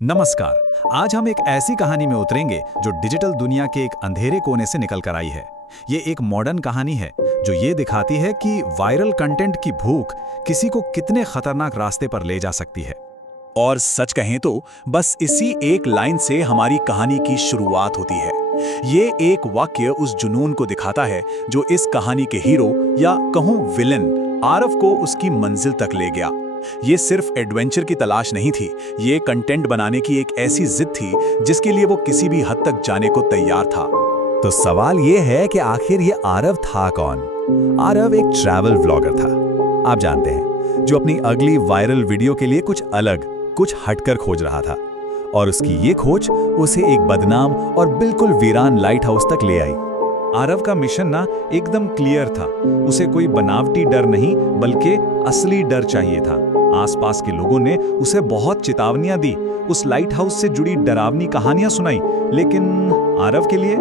नमस्कार। आज हम एक ऐसी कहानी में उतरेंगे जो डिजिटल दुनिया के एक अंधेरे कोने से निकल कर आई है। ये एक मॉडर्न कहानी है जो ये दिखाती है कि वायरल कंटेंट की भूख किसी को कितने खतरनाक रास्ते पर ले जा सकती है। और सच कहें तो बस इसी एक लाइन से हमारी कहानी की शुरुआत होती है। ये एक वाक्य उस जुनून को दिखाता है जो इस कहानी के हीरो या कहूं विलन आरव को उसकी मंजिल तक ले गया। ये सिर्फ एडवेंचर की तलाश नहीं थी, ये कंटेंट बनाने की एक ऐसी जिद थी जिसके लिए वो किसी भी हद तक जाने को तैयार था। तो सवाल ये है कि आखिर ये आरव था कौन? आरव एक ट्रैवल व्लॉगर था, आप जानते हैं, जो अपनी अगली वायरल वीडियो के लिए कुछ अलग, कुछ हटकर खोज रहा था। और उसकी ये खोज उसे एक बदनाम और बिल्कुल वीरान लाइट हाउस तक ले आई। आरव का मिशन ना एकदम क्लियर था। उसे कोई बनावटी डर नहीं बल्कि असली डर चाहिए था। आसपास के लोगों ने उसे बहुत चेतावनियां दी, उस लाइट हाउस से जुड़ी डरावनी कहानियां सुनाई, लेकिन आरव के लिए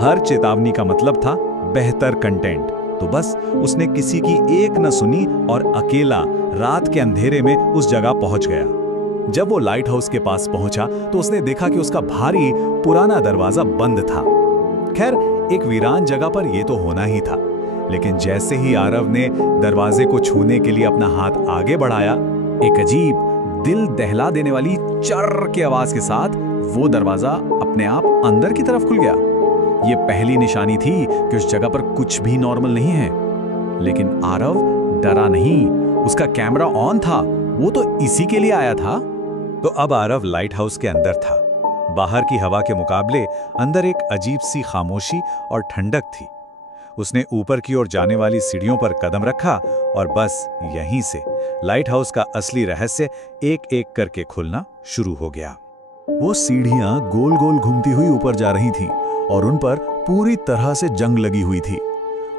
हर चेतावनी का मतलब था बेहतर कंटेंट। तो बस उसने किसी की एक न सुनी और अकेला रात के अंधेरे में उस जगह पहुंच गया। जब वो लाइट हाउस के पास पहुंचा तो उसने देखा कि उसका भारी पुराना दरवाजा बंद था। खैर, एक वीरान जगह पर यह तो होना ही था, लेकिन जैसे ही आरव ने दरवाजे को छूने के लिए अपना हाथ आगे बढ़ाया, एक अजीब, दिल दहला देने वाली चर्र की आवाज के साथ वो दरवाजा अपने आप अंदर की तरफ खुल गया। ये पहली निशानी थी कि उस जगह पर कुछ भी नॉर्मल नहीं है। लेकिन आरव डरा नहीं, उसका कैमरा ऑन था, वो तो इसी के लिए आया था। तो अब आरव लाइट हाउस के अंदर था। बाहर की हवा के मुकाबले अंदर एक अजीब सी खामोशी और ठंडक थी। उसने ऊपर की ओर जाने वाली सीढ़ियों पर कदम रखा और बस यहीं से लाइट हाउस का असली रहस्य एक एक करके खुलना शुरू हो गया। वो सीढ़ियां गोल गोल घूमती हुई ऊपर जा रही थीं और उन पर पूरी तरह से जंग लगी हुई थी।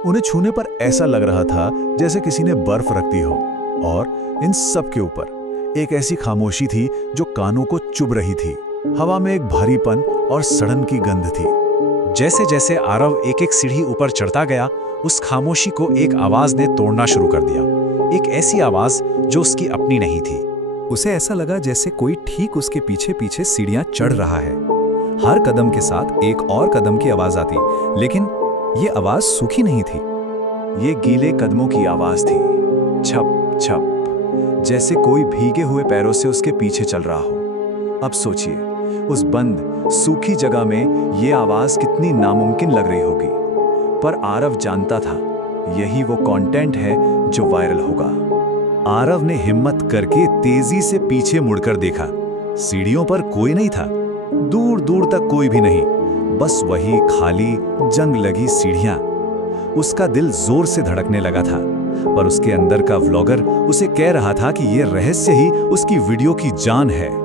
उन्हें छूने पर ऐसा लग रहा था जैसे किसी ने बर्फ रख दी हो। और इन सब के ऊपर एक ऐसी खामोशी थी जो कानों को चुभ रही थी। हवा में एक भारीपन और सड़न की गंध थी। जैसे जैसे आरव एक एक सीढ़ी ऊपर चढ़ता गया, उस खामोशी को एक आवाज ने तोड़ना शुरू कर दिया। एक ऐसी आवाज जो उसकी अपनी नहीं थी। उसे ऐसा लगा जैसे कोई ठीक उसके पीछे पीछे सीढ़ियां चढ़ रहा है। हर कदम के साथ एक और कदम की आवाज आती, लेकिन ये आवाज सूखी नहीं थी। ये गीले कदमों की आवाज थी, छप छप, जैसे कोई भीगे हुए पैरों से उसके पीछे चल रहा हो। अब सोचिए, उस बंद सूखी जगह में ये आवाज कितनी नामुमकिन लग रही होगी, पर आरव जानता था यही वो कंटेंट है जो वायरल होगा। आरव ने हिम्मत करके तेजी से पीछे मुड़कर देखा। सीढ़ियों पर कोई नहीं था, दूर दूर तक कोई भी नहीं, बस वही खाली जंग लगी सीढ़ियां। उसका दिल जोर से धड़कने लगा था, पर उसके अंदर का व्लॉगर उसे कह रहा था कि यह रहस्य ही उसकी वीडियो की जान है।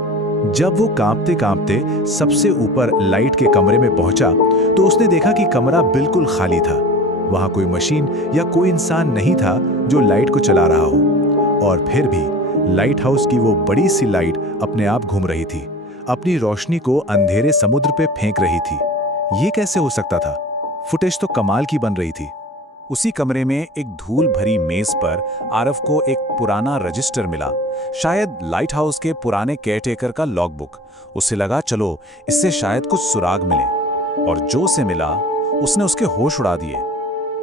जब वो कांपते कांपते सबसे ऊपर लाइट के कमरे में पहुंचा तो उसने देखा कि कमरा बिल्कुल खाली था। वहां कोई मशीन या कोई इंसान नहीं था जो लाइट को चला रहा हो। और फिर भी लाइट हाउस की वो बड़ी सी लाइट अपने आप घूम रही थी, अपनी रोशनी को अंधेरे समुद्र पे फेंक रही थी। ये कैसे हो सकता था? फुटेज तो कमाल की बन रही थी। उसी कमरे में एक धूल भरी मेज पर आरव को एक पुराना रजिस्टर मिला, शायद लाइट हाउस के पुराने केयरटेकर का लॉगबुक। उसे लगा चलो इससे शायद कुछ सुराग मिले, और जो से मिला उसने उसके होश उड़ा दिए।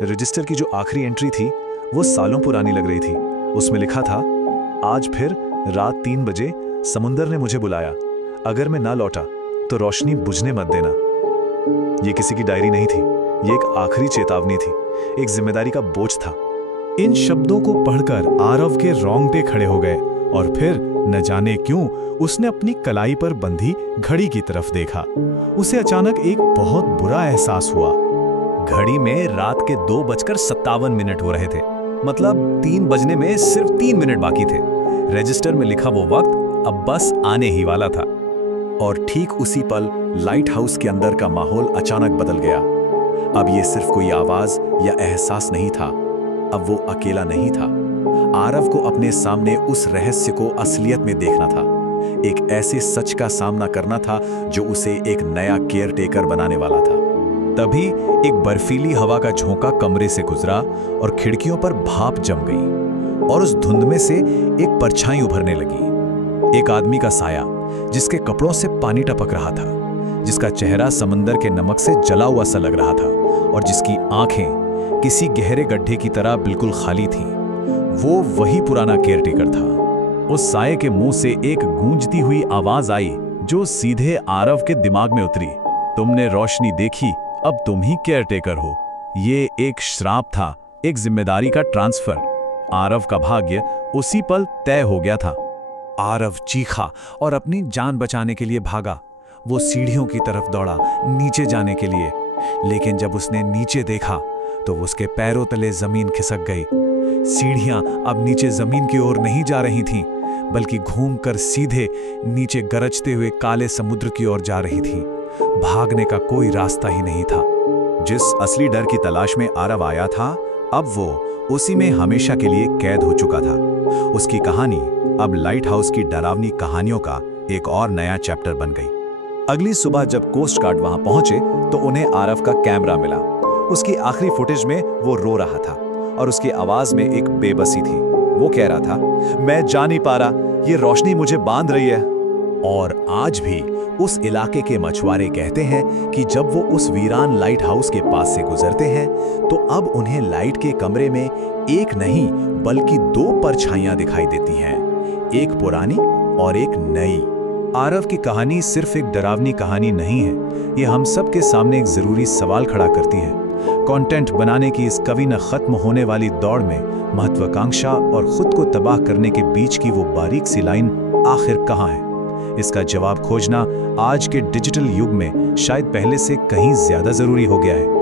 रजिस्टर की जो आखिरी एंट्री थी वो सालों पुरानी लग रही थी। उसमें लिखा था, आज फिर रात 3 बजे समुंदर ने मुझे बुलाया, अगर मैं ना लौटा तो रोशनी बुझने मत देना। ये किसी की डायरी नहीं थी, ये एक आखिरी चेतावनी थी, एक जिम्मेदारी का बोझ था। इन शब्दों को पढ़कर आरव के रोंगटे खड़े हो गए और फिर न जाने क्यों उसने अपनी कलाई पर बंधी घड़ी की तरफ देखा। उसे अचानक एक बहुत बुरा एहसास हुआ। घड़ी में रात के 2:57 हो रहे थे, मतलब 3 बजने में सिर्फ 3 मिनट बाकी थे। रजिस्टर में लिखा वो वक्त अब बस आने ही वाला था। और ठीक उसी पल लाइट हाउस के अंदर का माहौल अचानक बदल गया। अब ये सिर्फ कोई आवाज या एहसास नहीं था, अब वो अकेला नहीं था। आरव को अपने सामने उस रहस्य को असलियत में देखना था। एक ऐसे सच का सामना करना था जो उसे एक नया केयरटेकर बनाने वाला था। तभी एक बर्फीली हवा का झोंका कमरे से गुजरा और खिड़कियों पर भाप जम गई और उस धुंध में से एक परछाई उभरने लगी। एक आदमी का साया जिसके कपड़ों से पानी टपक रहा था, जिसका चेहरा समंदर के नमक से जला हुआ सा लग रहा था और जिसकी आंखें किसी गहरे गड्ढे की तरह बिल्कुल खाली थीं। वो वही पुराना केयरटेकर था। उस साये के मुंह से एक गूंजती हुई आवाज आई जो सीधे आरव के दिमाग में उतरी। तुमने रोशनी देखी, अब तुम ही केयरटेकर हो। ये एक श्राप था, एक जिम्मेदारी का ट्रांसफर। आरव का भाग्य उसी पल तय हो गया था। आरव चीखा और अपनी जान बचाने के लिए भागा। वो सीढ़ियों की तरफ दौड़ा, नीचे जाने के लिए, लेकिन जब उसने नीचे देखा तो उसके पैरों तले जमीन खिसक गई। सीढ़ियां अब नीचे जमीन की ओर नहीं जा रही थीं, बल्कि घूमकर सीधे नीचे गरजते हुए काले समुद्र की ओर जा रही थीं। भागने का कोई रास्ता ही नहीं था। जिस असली डर की तलाश में आरव आया था, अब वो उसी में हमेशा के लिए कैद हो चुका था। उसकी कहानी अब लाइट हाउस की डरावनी कहानियों का एक और नया चैप्टर बन गई। अगली सुबह जब कोस्ट गार्ड वहां पहुंचे तो उन्हें आरव का कैमरा मिला। उसकी आखिरी फुटेज में वो रो रहा था और उसकी आवाज में एक बेबसी थी। वो कह रहा था, मैं जा नहीं पा रहा, ये रोशनी मुझे बांध रही है। और आज भी उस इलाके के मछुआरे कहते हैं कि जब वो उस वीरान लाइट हाउस के पास से गुजरते हैं तो अब उन्हें लाइट के कमरे में एक नहीं बल्कि 2 परछाइयां दिखाई देती हैं, एक पुरानी और एक नई। आरव की कहानी सिर्फ एक डरावनी कहानी नहीं है, ये हम सब के सामने एक जरूरी सवाल खड़ा करती है। कंटेंट बनाने की इस कभी न खत्म होने वाली दौड़ में महत्वाकांक्षा और खुद को तबाह करने के बीच की वो बारीक सी लाइन आखिर कहाँ है? इसका जवाब खोजना आज के डिजिटल युग में शायद पहले से कहीं ज्यादा जरूरी हो गया है।